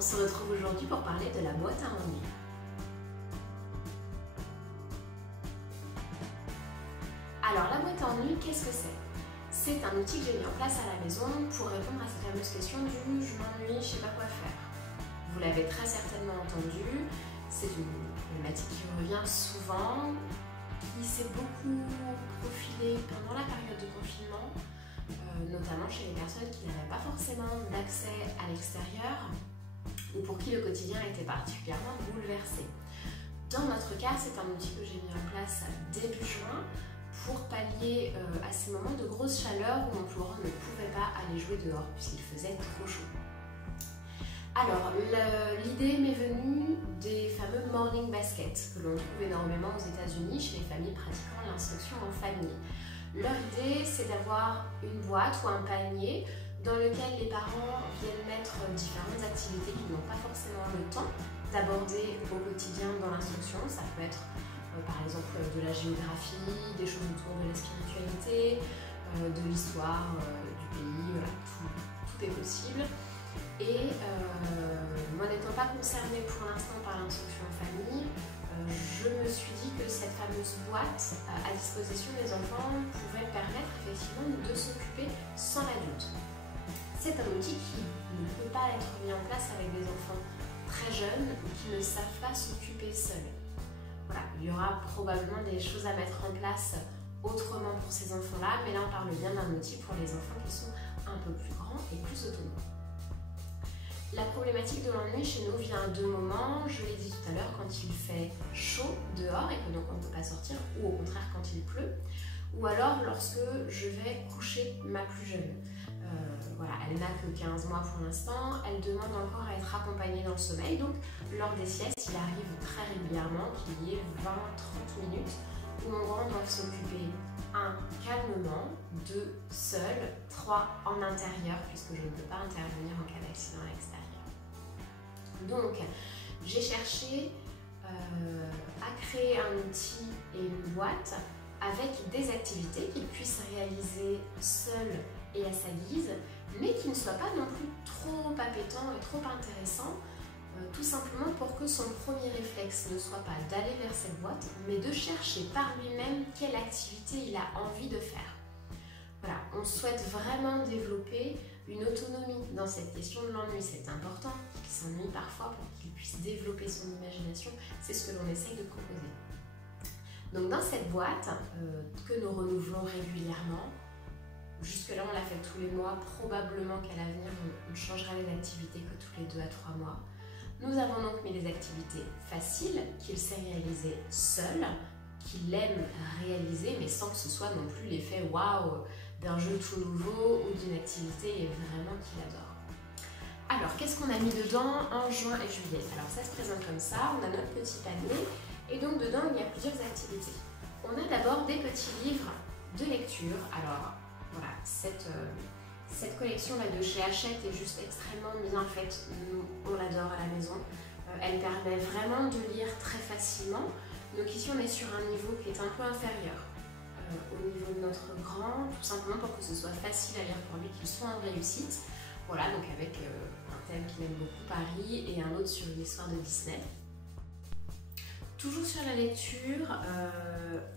On se retrouve aujourd'hui pour parler de la boîte à ennuis. Alors la boîte à ennuis, qu'est-ce que c'est? C'est un outil que j'ai mis en place à la maison pour répondre à cette fameuse question du « je m'ennuie, je sais pas quoi faire ». Vous l'avez très certainement entendu, c'est une problématique qui revient souvent, qui s'est beaucoup profilée pendant la période de confinement, notamment chez les personnes qui n'avaient pas forcément d'accès à l'extérieur ou pour qui le quotidien était particulièrement bouleversé. Dans notre cas, c'est un outil que j'ai mis en place début juin pour pallier à ces moments de grosse chaleur où mon plus grand ne pouvait pas aller jouer dehors puisqu'il faisait trop chaud. Alors, l'idée m'est venue des fameux morning baskets que l'on trouve énormément aux États-Unis chez les familles pratiquant l'instruction en famille. Leur idée, c'est d'avoir une boîte ou un panier dans lequel les parents viennent mettre différentes activités qu'ils n'ont pas forcément le temps d'aborder au quotidien dans l'instruction. Ça peut être par exemple de la géographie, des choses autour de la spiritualité, de l'histoire du pays, voilà, tout est possible. Et moi n'étant pas concernée pour l'instant par l'instruction en famille, je me suis dit que cette fameuse boîte à disposition des enfants pouvait permettre effectivement de s'occuper sans l'adulte. C'est un outil qui ne peut pas être mis en place avec des enfants très jeunes ou qui ne savent pas s'occuper seuls. Voilà, il y aura probablement des choses à mettre en place autrement pour ces enfants-là, mais là on parle bien d'un outil pour les enfants qui sont un peu plus grands et plus autonomes. La problématique de l'ennui chez nous vient à deux moments, je l'ai dit tout à l'heure, quand il fait chaud dehors et que donc on ne peut pas sortir, ou au contraire quand il pleut, ou alors lorsque je vais coucher ma plus jeune. Voilà, elle n'a que 15 mois pour l'instant, elle demande encore à être accompagnée dans le sommeil, donc lors des siestes, il arrive très régulièrement qu'il y ait 20-30 minutes où mon grand doit s'occuper 1. Calmement, 2. Seul, 3. En intérieur, puisque je ne peux pas intervenir en cas d'accident à l'extérieur. Donc, j'ai cherché à créer un outil et une boîte avec des activités qu'il puisse réaliser seul et à sa guise, mais qui ne soit pas non plus trop appétant et trop intéressant, tout simplement pour que son premier réflexe ne soit pas d'aller vers cette boîte, mais de chercher par lui-même quelle activité il a envie de faire. Voilà, on souhaite vraiment développer une autonomie dans cette question de l'ennui. C'est important qu'il s'ennuie parfois pour qu'il puisse développer son imagination, c'est ce que l'on essaye de proposer. Donc dans cette boîte, que nous renouvelons régulièrement, jusque-là, on l'a fait tous les mois. Probablement qu'à l'avenir, on changera les activités que tous les 2 à 3 mois. Nous avons donc mis des activités faciles qu'il sait réaliser seul, qu'il aime réaliser, mais sans que ce soit non plus l'effet waouh d'un jeu tout nouveau ou d'une activité vraiment qu'il adore. Alors, qu'est-ce qu'on a mis dedans en juin et juillet? Alors, ça se présente comme ça. On a notre petit panier et donc dedans, il y a plusieurs activités. On a d'abord des petits livres de lecture. Alors, voilà, cette collection-là de chez Hachette est juste extrêmement bien faite. Nous, on l'adore à la maison. Elle permet vraiment de lire très facilement. Donc ici, on est sur un niveau qui est un peu inférieur au niveau de notre grand, tout simplement pour que ce soit facile à lire pour lui, qu'il soit en réussite. Voilà, donc avec un thème qu'il aime beaucoup, Paris, et un autre sur l'histoire de Disney. Toujours sur la lecture,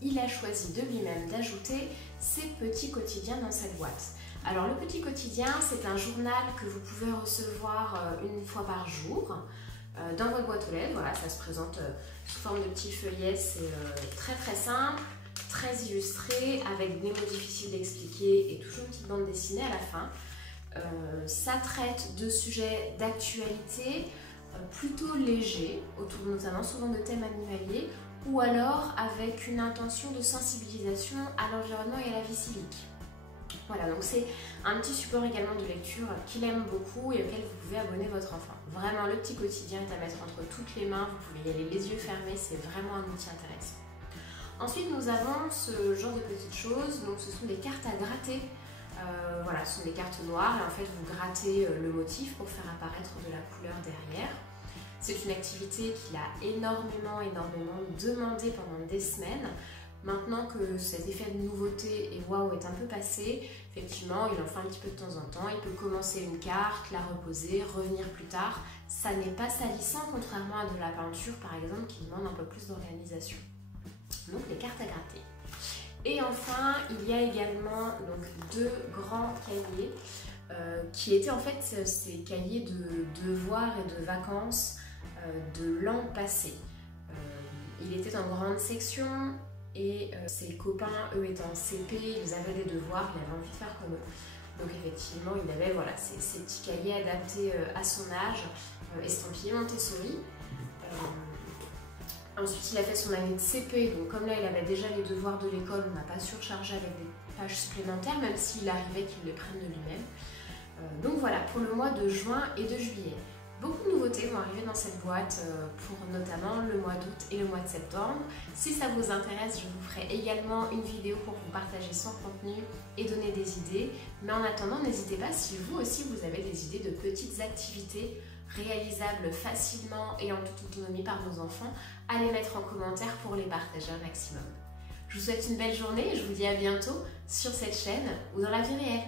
il a choisi de lui-même d'ajouter ses petits quotidiens dans cette boîte. Alors le petit quotidien, c'est un journal que vous pouvez recevoir une fois par jour dans votre boîte aux lettres. Voilà, ça se présente sous forme de petits feuillets, c'est très très simple, très illustré, avec des mots difficiles d'expliquer et toujours une petite bande dessinée à la fin. Ça traite de sujets d'actualité, plutôt léger, autour notamment souvent de thèmes animaliers, ou alors avec une intention de sensibilisation à l'environnement et à la vie civique. Voilà, donc c'est un petit support également de lecture qu'il aime beaucoup et auquel vous pouvez abonner votre enfant. Vraiment, le petit quotidien est à mettre entre toutes les mains, vous pouvez y aller les yeux fermés, c'est vraiment un outil intéressant. Ensuite, nous avons ce genre de petites choses, donc ce sont des cartes à gratter. Voilà, ce sont des cartes noires et en fait vous grattez le motif pour faire apparaître de la couleur derrière. C'est une activité qu'il a énormément demandé pendant des semaines Maintenant que cet effet de nouveauté et waouh est un peu passé, effectivement, il en fait un petit peu de temps en temps. Il peut commencer une carte, la reposer, revenir plus tard. Ça n'est pas salissant, contrairement à de la peinture, par exemple, qui demande un peu plus d'organisation. Donc, les cartes à gratter. Et enfin, il y a également donc, 2 grands cahiers qui étaient en fait ces cahiers de devoirs et de vacances de l'an passé. Il était en grande section et ses copains, eux, étaient en CP, ils avaient des devoirs, il avait envie de faire comme eux. Donc effectivement, il avait voilà, ces petits cahiers adaptés à son âge, estampillés Montessori. Ensuite, il a fait son année de CP, donc comme là, il avait déjà les devoirs de l'école, on n'a pas surchargé avec des pages supplémentaires, même s'il arrivait qu'il les prenne de lui-même. Donc voilà, pour le mois de juin et de juillet. Beaucoup de nouveautés vont arriver dans cette boîte pour notamment le mois d'août et le mois de septembre. Si ça vous intéresse, je vous ferai également une vidéo pour vous partager son contenu et donner des idées. Mais en attendant, n'hésitez pas si vous aussi vous avez des idées de petites activités réalisables facilement et en toute autonomie par nos enfants, à les mettre en commentaire pour les partager un maximum. Je vous souhaite une belle journée et je vous dis à bientôt sur cette chaîne ou dans la vie réelle.